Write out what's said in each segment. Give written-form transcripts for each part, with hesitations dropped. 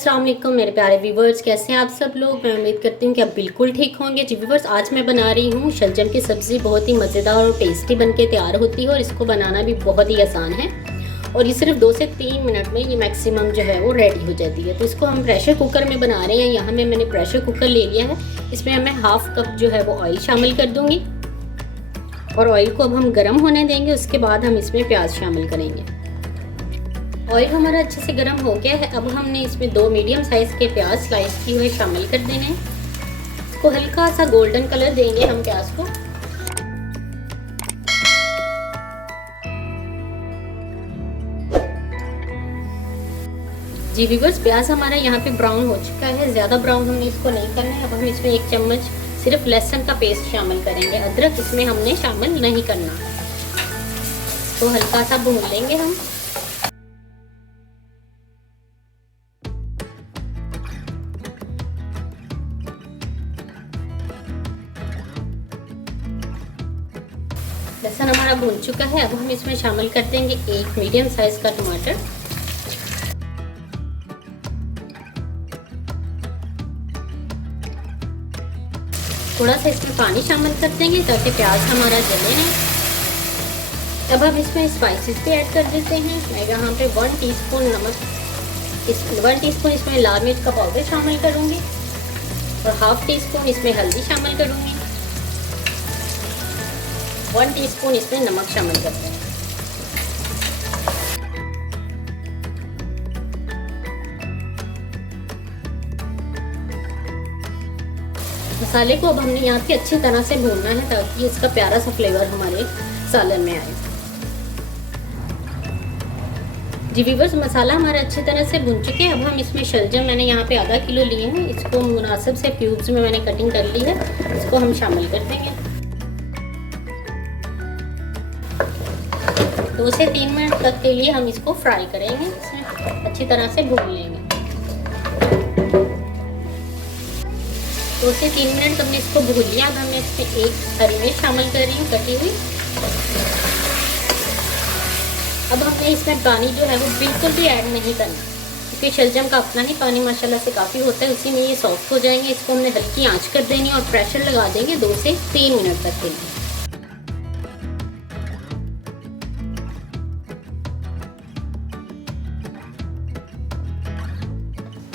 अस्सलाम वालेकुम मेरे प्यारे व्यूवर्स, कैसे हैं आप सब लोग। मैं उम्मीद करती हूँ कि आप बिल्कुल ठीक होंगे। जी व्यूवर्स, आज मैं बना रही हूँ शलजम की सब्ज़ी। बहुत ही मज़ेदार और टेस्टी बनके तैयार होती है और इसको बनाना भी बहुत ही आसान है और ये सिर्फ 2 से 3 मिनट में ये मैक्सिमम जो है वो रेडी हो जाती है। तो इसको हम प्रेशर कुकर में बना रहे हैं। यहाँ मैंने प्रेशर कुकर ले लिया है। इसमें मैं हाफ कप जो है वो ऑयल शामिल कर दूँगी और ऑयल को अब हम गर्म होने देंगे। उसके बाद हम इसमें प्याज शामिल करेंगे। ऑयल हमारा अच्छे से गर्म हो गया है। अब हमने इसमें 2 मीडियम साइज़ के प्याज स्लाइस किए हुए शामिल कर देने हैं। इसको हल्का सा गोल्डन कलर देंगे हम प्याज को। जी व्यूअर्स, प्याज हमारा यहाँ पे ब्राउन हो चुका है। ज़्यादा ब्राउन हमने इसको नहीं करना है। अब हम इसमें 1 चम्मच सिर्फ लहसुन का पेस्ट शामिल करेंगे। अदरक इसमें हमने शामिल नहीं करना। तो हल्का सा भून लेंगे हम। लहसुन हमारा भून चुका है। अब हम इसमें शामिल कर देंगे 1 मीडियम साइज का टमाटर। थोड़ा सा इसमें पानी शामिल कर देंगे ताकि प्याज हमारा जले नहीं। अब हम इसमें स्पाइसेस भी ऐड कर देते हैं। मैं यहाँ पे 1 टीस्पून नमक, 1 टीस्पून इसमें लाल मिर्च का पाउडर शामिल करूँगी और हाफ टी स्पून इसमें हल्दी शामिल करूँगी। 1 टीस्पून इसमें नमक शामिल करते हैं। मसाले को अब हमने यहाँ पे अच्छी तरह से भूनना है ताकि इसका प्यारा सा फ्लेवर हमारे सालन में आए। जी व्यूअर्स, मसाला हमारा अच्छी तरह से भून चुके हैं। अब हम इसमें शलजम, मैंने यहाँ पे आधा किलो लिए हैं, इसको मुनासिब से क्यूब्स में मैंने कटिंग कर ली है। इसको हम शामिल कर देंगे। 2 से 3 मिनट तक के लिए हम इसको फ्राई करेंगे। इसमें अच्छी तरह से भून लेंगे। 2 से 3 मिनट हमने इसको भून लिया। अब हमने इसमें 1 हरी मिर्च शामिल कर रही हूँ कटी हुई। अब हमने इसमें पानी जो है वो बिल्कुल भी ऐड नहीं करना क्योंकि शलजम का अपना ही पानी माशाल्लाह से काफ़ी होता है, उसी में ये सॉफ्ट हो जाएंगे। इसको हमने हल्की आंच कर देनी और प्रेशर लगा देंगे 2 से 3 मिनट तक के लिए।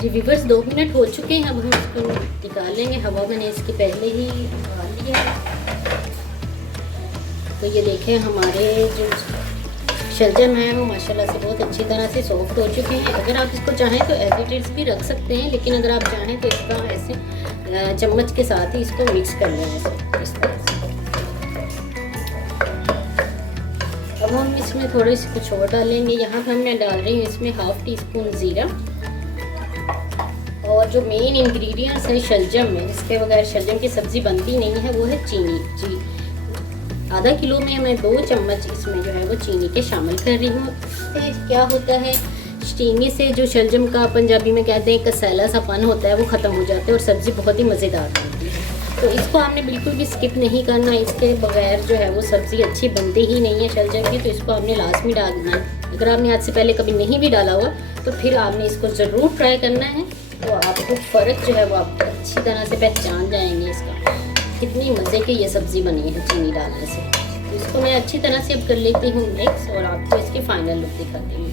जी व्यूअर्स, 2 मिनट हो चुके हैं। अब हम इसको निकाल लेंगे। हवा मैंने इसकी पहले ही निकाल लिया है। तो ये देखें, हमारे जो शलजम है वो माशाल्लाह से बहुत अच्छी तरह से सॉफ्ट हो चुके हैं। अगर आप इसको चाहें तो एज इट इज भी रख सकते हैं, लेकिन अगर आप चाहें तो इसका ऐसे चम्मच के साथ ही इसको मिक्स कर लें ऐसे इस तरह से। अब हम इसमें थोड़े से कुछ और डालेंगे। यहाँ पर मैं डाल रही हूँ इसमें हाफ टी स्पून ज़ीरा और जो मेन इंग्रेडिएंट्स है शलजम में, इसके बगैर शलजम की सब्ज़ी बनती नहीं है, वो है चीनी। जी, आधा किलो में मैं 2 चम्मच इसमें जो है वो चीनी के शामिल कर रही हूँ। इससे क्या होता है, चीनी से जो शलजम का पंजाबी में कहते हैं कसैला सा पन होता है वो ख़त्म हो जाता है और सब्ज़ी बहुत ही मज़ेदार बनती है। तो इसको आपने बिल्कुल भी स्किप नहीं करना। इसके बगैर जो है वो सब्ज़ी अच्छी बनती ही नहीं है शलजम की। तो इसको आपने लास्ट में डालना है। अगर आपने आज से पहले कभी नहीं भी डाला हुआ तो फिर आपने इसको ज़रूर ट्राई करना है। तो आपको फ़र्क जो है वो आप अच्छी तरह से पहचान जाएंगे इसका, कितनी मज़े की ये सब्ज़ी बनी है चीनी डालने से। तो इसको मैं अच्छी तरह से अब कर लेती हूँ मिक्स और आपको इसकी फाइनल लुक दिखाती हूँ।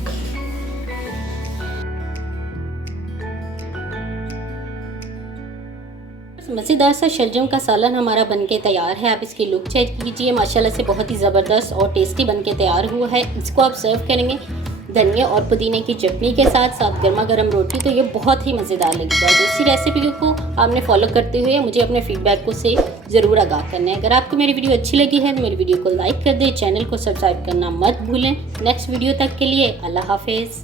मज़ेदार सा शलजम का सालन हमारा बनके तैयार है। आप इसकी लुक चेक कीजिए, माशाल्लाह से बहुत ही ज़बरदस्त और टेस्टी बनके तैयार हुआ है। इसको आप सर्व करेंगे धनिया और पुदीने की चटनी के साथ गर्मा गर्म रोटी, तो ये बहुत ही मज़ेदार लगेगा। दूसरी रेसिपी को आपने फॉलो करते हुए मुझे अपने फीडबैक को से ज़रूर आगाह करना है। अगर आपको मेरी वीडियो अच्छी लगी है तो मेरी वीडियो को लाइक कर दें, चैनल को सब्सक्राइब करना मत भूलें। नेक्स्ट वीडियो तक के लिए अल्लाह हाफिज़।